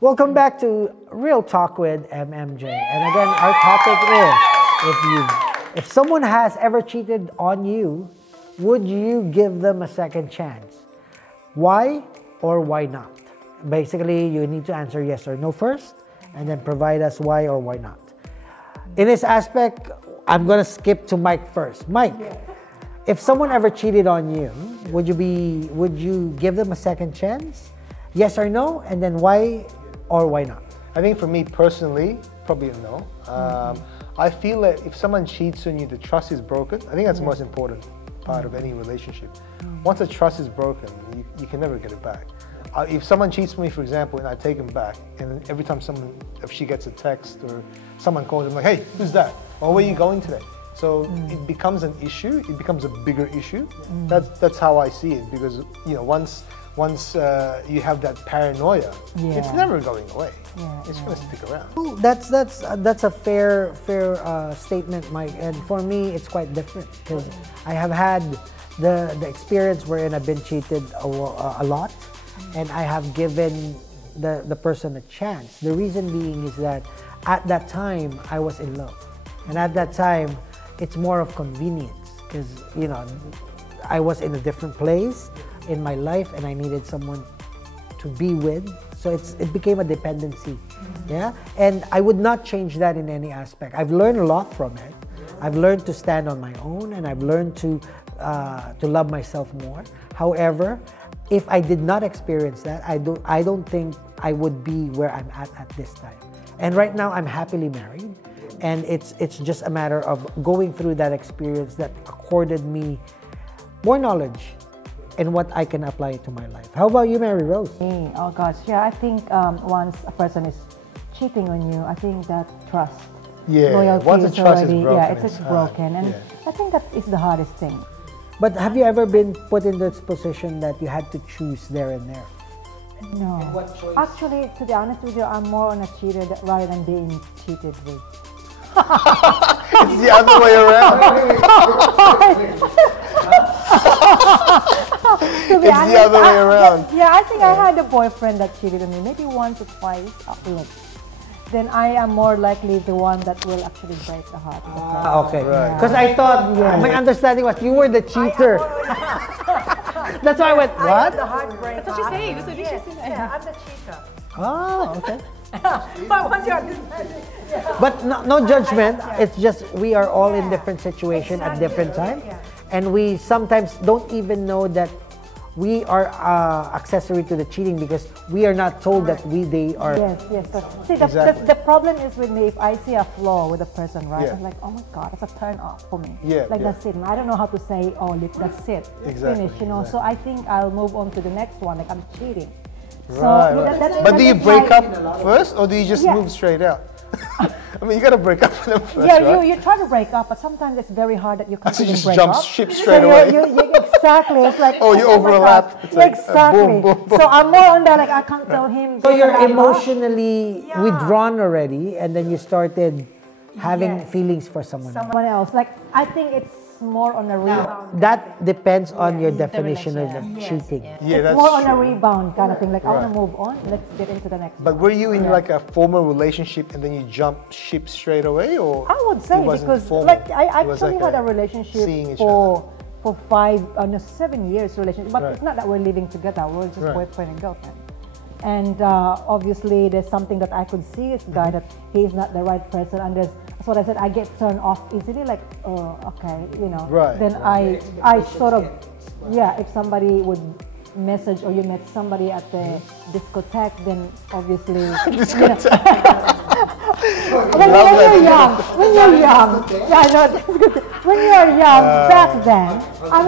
Welcome back to Real Talk with MMJ. And again, our topic is, if someone has ever cheated on you, would you give them a second chance? Why or why not? Basically, you need to answer yes or no first, and then provide us why or why not. In this aspect, I'm going to skip to Mike first. Mike, if someone ever cheated on you, would you give them a second chance? Yes or no? And then why or why not? I think for me personally, probably a no. I feel that if someone cheats on you, the trust is broken. I think that's the most important part of any relationship. Once the trust is broken, you can never get it back. If someone cheats on me, for example, and I take him back, and every time if she gets a text or someone calls, I'm like, hey, who's that? Or where are you going today? So it becomes an issue. It becomes a bigger issue. That's how I see it, because once you have that paranoia, it's never going away. It's going to stick around. That's a fair statement, Mike. And for me, it's quite different because I have had the experience wherein I've been cheated a lot, and I have given the person a chance. The reason being is that at that time I was in love, and at that time it's more of convenience because I was in a different place in my life and I needed someone to be with, so it became a dependency. And I would not change that in any aspect. I've learned a lot from it. I've learned to stand on my own, and I've learned to love myself more. However, if I did not experience that, I don't think I would be where I'm at this time. And right now I'm happily married, and it's just a matter of going through that experience that accorded me more knowledge and what I can apply to my life. How about you, Mary Rose? Oh gosh, yeah, I think once a person is cheating on you, I think that trust, loyalty once the trust is broken, it's broken, and I think that is the hardest thing. But have you ever been put in this position that you had to choose there and there? No. And what choice? Actually, to be honest with you, I'm more on a cheated rather than being cheated with. It's the other way around. It's the other way around. I think I had a boyfriend that cheated on me, maybe once or twice. Then I am more likely the one that will actually break the heart. Okay. Because I thought, my understanding was you were the cheater. That's why I went, what? The heartbreak. That's what she's saying. That's what she's saying. Yeah, I'm the cheater. Oh, okay. But once you're But no judgment. It's just we are all in different situations at different times. And we sometimes don't even know that we are accessory to the cheating because we are not told that they are. Yes. See, the problem is with me, if I see a flaw with a person, right? I'm like, oh my God, that's a turn off for me. That's it. And I don't know how to say, oh, that's it. Exactly. Finished, So I think I'll move on to the next one, like I'm cheating. Right. But do you break up first, or do you just move straight out? I mean, you gotta break up with them first, right? You try to break up, but sometimes it's very hard that you can't even break jump up. ship straight away. Exactly. It's like, you overlap. It's like, exactly. boom, boom, boom. So I'm more on that, like I can't tell him. So you're emotionally withdrawn already, and then you started having feelings for someone else. Like, I think it's more on a rebound. That depends on your definition of cheating. It's more on a rebound kind of thing. Like, I want to move on. Let's get into the next one. But were you in like a former relationship and then you jumped ship straight away, or? I would say because like I actually had a relationship for 7 years relationship, but it's not that we're living together. We're just boyfriend and girlfriend. And obviously, there's something that I could see is guy that he is not the right person, and that's what I said. I get turned off easily. Like, oh, okay, Then I sort of, if somebody would message or you met somebody at the discotheque, then obviously. When you're young, I know that's good. When you're young, back then, all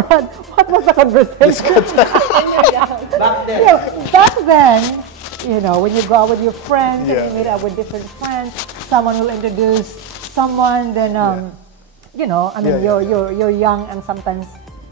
right, what was the conversation? Back then, when you go out with your friends and you meet up with different friends, someone will introduce someone, then you're young, and sometimes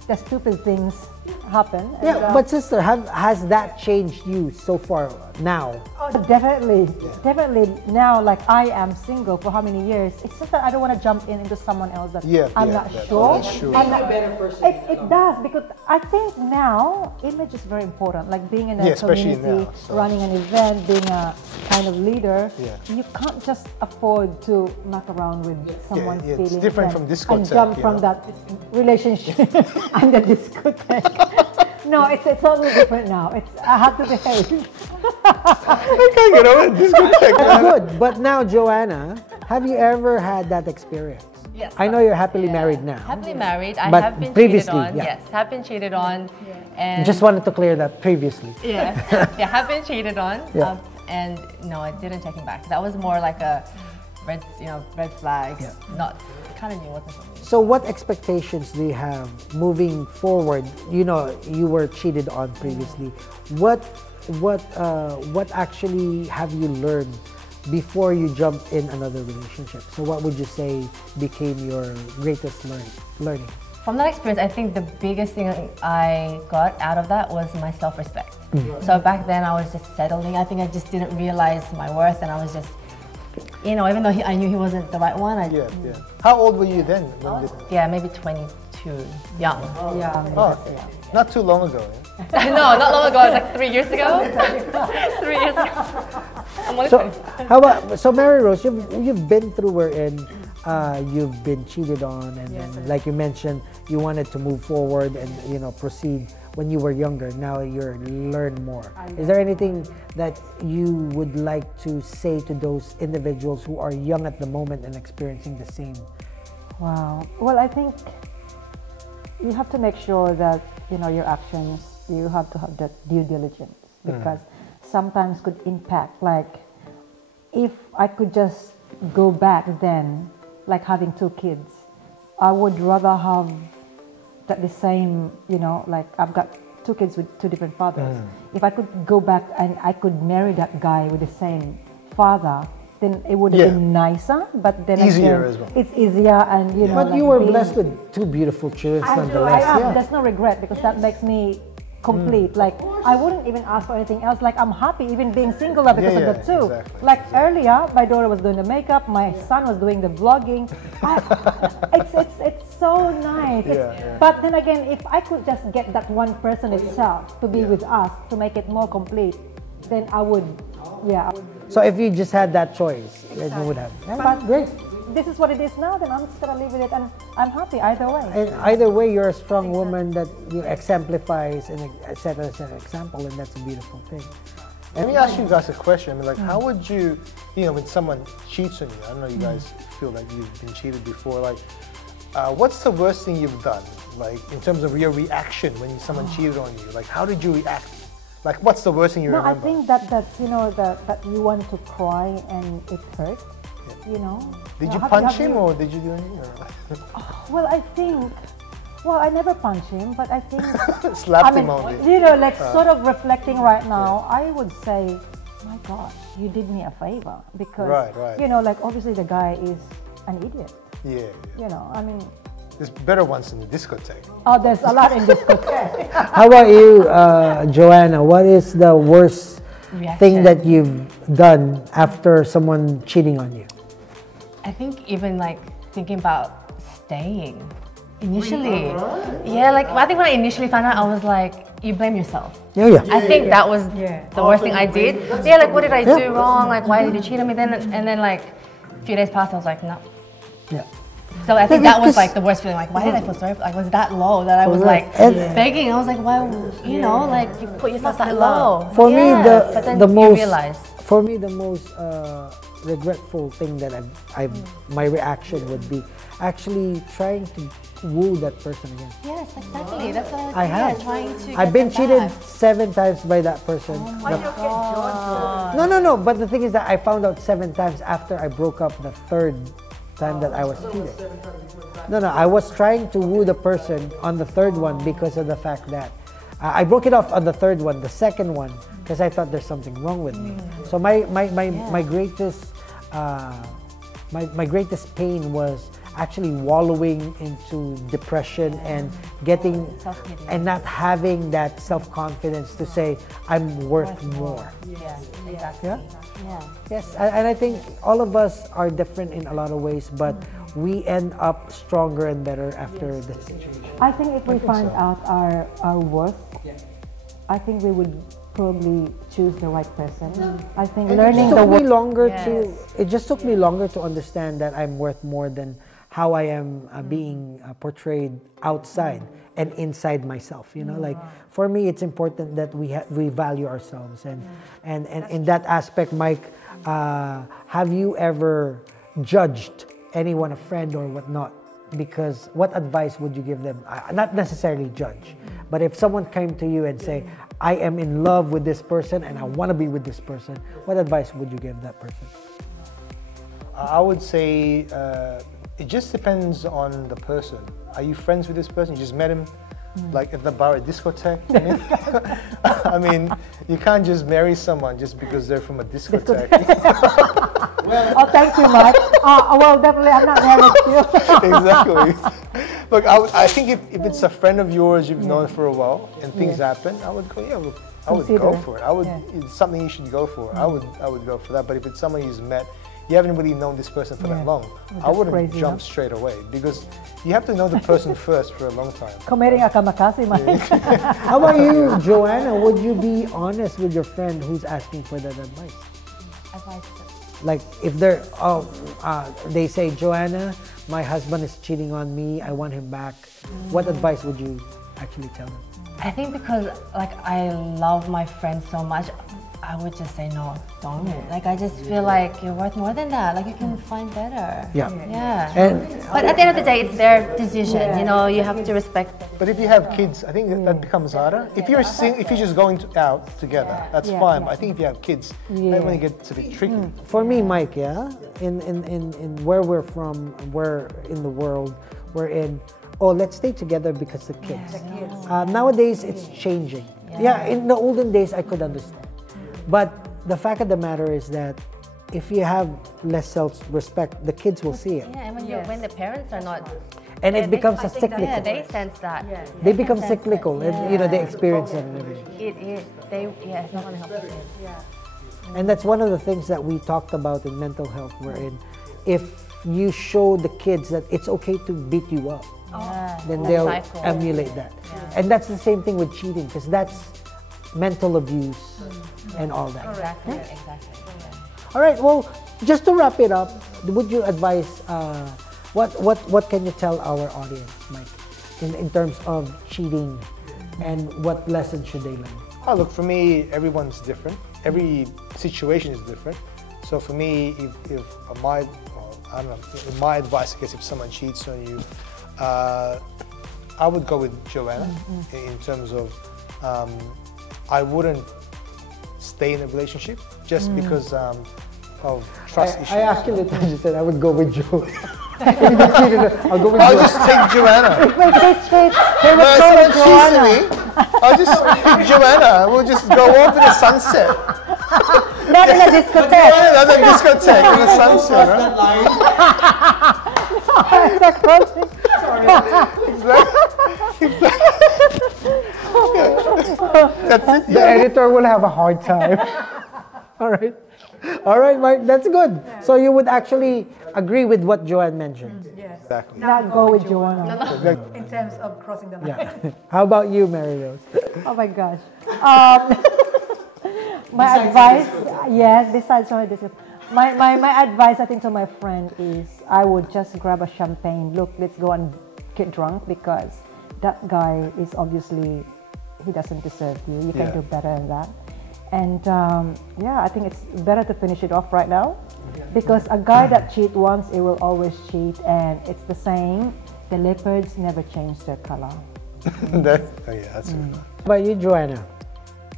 the stupid things happen. Yeah, but sister, has that changed you so far now? Oh, definitely. Definitely now, like I am single for how many years? It's just that I don't want to jump into someone else that I'm not sure. I'm not a better person. It does, because I think now image is very important. Like being in a community, now, running an event, being a kind of leader, you can't just afford to muck around with someone's feelings. It's different from discotheque. And jump from that relationship and the discotheque. No, it's totally different now. I have to behave. I can't get over discotheque. That's good. But now, Joanna, have you ever had that experience? Yes. I know you're happily married now. Happily married. I But have been previously, cheated on. Yes, have been cheated on. And just wanted to clear that previously. Yeah, have been cheated on. And no, I didn't take him back. That was more like a red flags. Not kind of knew what for me. So what expectations do you have moving forward? You know, you were cheated on previously. What actually have you learned before you jumped in another relationship? So what would you say became your greatest learning? From that experience, I think the biggest thing I got out of that was my self-respect. So back then I was just settling. I think I just didn't realize my worth, and I was just, you know, even though I knew he wasn't the right one. How old were you then? Maybe 22, young. Not too long ago. No, not long ago. It was like 3 years ago. 3 years ago. I'm only 20. So Mary Rose, you've been through wherein you've been cheated on, and then, like you mentioned, you wanted to move forward and proceed when you were younger. Now you're learn more. Is there anything that you would like to say to those individuals who are young at the moment and experiencing the same? Wow. Well, I think you have to make sure that your actions. You have to have that due diligence, because sometimes could impact. Like if I could just go back then, like having 2 kids, I would rather have the same, like I've got 2 kids with 2 different fathers. If I could go back and I could marry that guy with the same father, then it would have been nicer, but then easier again, as well. it's easier, and But you were blessed with 2 beautiful children nonetheless. There's no regret, because that makes me complete. Like I wouldn't even ask for anything else. Like I'm happy even being single now because of the 2. Exactly. Like earlier, my daughter was doing the makeup, my son was doing the vlogging. It's so nice. But then again, if I could just get that one person itself to be with us to make it more complete, then I would. So if you just had that choice, then you would have. But great. This is what it is now, then I'm just gonna live with it, and I'm happy either way. And either way, you're a strong woman that exemplifies and set as an example, and that's a beautiful thing. Let me ask you guys a question. I mean, like, how would you, when someone cheats on you? I don't know, you guys feel like you've been cheated before. Like, what's the worst thing you've done? Like, in terms of your reaction when someone cheated on you? Like, how did you react? Like, what's the worst thing you remember? I think that that you want to cry and it hurt. Did you punch him or did you do anything? Well, I never punch him, but I think slapped him only. Sort of reflecting right now, I would say, my God, you did me a favor, because like obviously the guy is an idiot. I mean, there's better ones in the discotheque. Oh, there's a lot in discotheque. How about you, Joanna? What is the worst thing that you've done after someone cheating on you? I think even like thinking about staying initially. I think when I initially found out, I was like, you blame yourself. I think that was the worst thing I did. Like what did I do wrong? Like why did you cheat on me then? And then like a few days passed, I was like, no. So I think that was like the worst feeling. Like why did I feel sorry? Like was that low that I was like begging? I was like, why? Like you put yourself that low. For me, For me, the most regretful thing that my reaction would be actually trying to woo that person again. Yes, exactly. That's what I have. Trying to. I've been cheated 7 times by that person. Oh my God. No. But the thing is that I found out 7 times after I broke up the 3rd time that I was cheated. No. I was trying to woo the person on the 3rd one because of the fact that I broke it off on the 3rd one. The 2nd one, because I thought there's something wrong with me. So my greatest my greatest pain was actually wallowing into depression and getting and not having that self-confidence to say I'm worth more. Yes, exactly. Yeah? Yes, and I think all of us are different in a lot of ways, but we end up stronger and better after this situation. I think if we find out our worth, I think we would probably choose the right person. I think learning the worth. It just took me longer to understand that I'm worth more than how I am being portrayed outside and inside myself. You know, like for me, it's important that we value ourselves, and in that aspect, Mike, have you ever judged anyone, a friend or whatnot? Because what advice would you give them? Not necessarily judge, but if someone came to you and say, I am in love with this person and I want to be with this person, what advice would you give that person? I would say it just depends on the person. Are you friends with this person? You just met him like at the bar at discotheque? I mean, you can't just marry someone just because they're from a discotheque. Oh, thank you, Mike. Well, definitely, I'm not married to you. Exactly. Look, I think if it's a friend of yours you've known for a while and things happen, I would go, I would go for it. It's something you should go for. I would go for that. But if it's someone you've met, you haven't really known this person for that long, I wouldn't jump straight away, because you have to know the person first for a long time. Committing a kamakasi, Mike. How about you, Joanna? Would you be honest with your friend who's asking for that advice? Advice. Like if they're, they say, Joanna, my husband is cheating on me, I want him back. What advice would you actually tell them? I think because like I love my friend so much, I would just say no, don't. Like I just feel like you're worth more than that. Like you can find better. Yeah. But at the end of the day, it's their decision. You know, you have to respect. But if you have kids, I think that becomes harder. If you're if you're just going out together, that's fine. But I think if you have kids, that when it gets a bit tricky. For me, Mike, in where we're from, where in the world we're in, let's stay together because the kids. Nowadays, it's changing. Yeah, in the olden days, I could understand. But the fact of the matter is that if you have less self-respect, the kids will see it. Yeah, and when the parents are not... And it becomes a cyclical. Yeah, they sense that. They become cyclical, and they experience it and everything. It is. It's not going to help the kids. And that's one of the things that we talked about in mental health, wherein if you show the kids that it's okay to beat you up, then they'll emulate that. And that's the same thing with cheating, because that's mental abuse and all that. Exactly. All right, well, just to wrap it up, would you advise, what can you tell our audience, Mike, in terms of cheating, and what lessons should they learn? Oh, look, for me, everyone's different. Every situation is different. So for me, if my advice, I guess, if someone cheats on you, I would go with Joanna in terms of I wouldn't stay in a relationship just because of trust issues. I actually thought you said I would go with Joe. I'll just take Joanna. I'll just pick Joanna. We'll just go off in the sunset. Not in a discotheque. Not in a discotheque, in the sunset. Exactly. The editor will have a hard time. All right, Mike, that's good. So you would actually agree with what Joanne mentioned? Yes. Exactly. Not go with Joanna. In terms of crossing the line. Yeah. How about you, Mary Rose? Oh my gosh. My advice, besides my advice, I think, to my friend is I would just grab a champagne. Look, let's go and get drunk, because that guy is obviously, he doesn't deserve you. You can do better than that. And I think it's better to finish it off right now, because a guy that cheats once, he will always cheat, and it's the saying, the leopards never change their color. That's true. How about you, Joanna?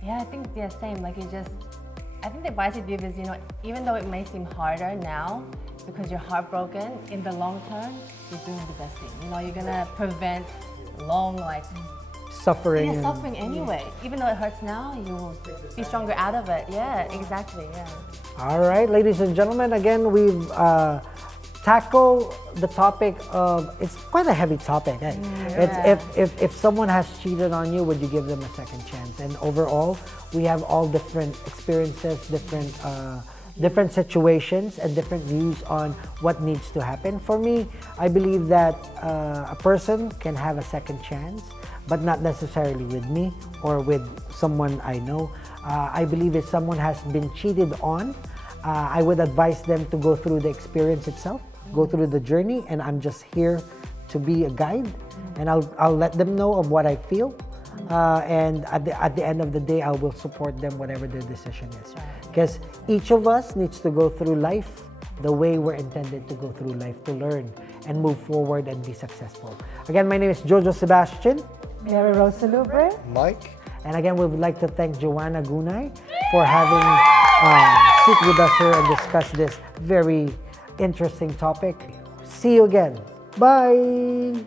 Yeah, I think same. Like I think the advice you give is, even though it may seem harder now because you're heartbroken, in the long term, you're doing the best thing. You're gonna prevent long suffering. Yeah, suffering anyway. Even though it hurts now, you'll be stronger out of it. Yeah, exactly. Yeah. All right, ladies and gentlemen, again, we've tackle the topic of, it's quite a heavy topic. Eh? It's if someone has cheated on you, would you give them a second chance? And overall, we have all different experiences, different situations, and different views on what needs to happen. For me, I believe that a person can have a second chance, but not necessarily with me or with someone I know. I believe if someone has been cheated on, I would advise them to go through the experience itself, go through the journey, and I'm just here to be a guide, and I'll let them know of what I feel, and at the end of the day, I will support them whatever their decision is, because each of us needs to go through life the way we're intended to go through life, to learn and move forward and be successful. Again, my name is Jojo Sebastian. Mary Rosa Lubre. Mike. And again, we would like to thank Joanna Gunay for having sit with us here and discuss this very interesting topic. See you again. Bye.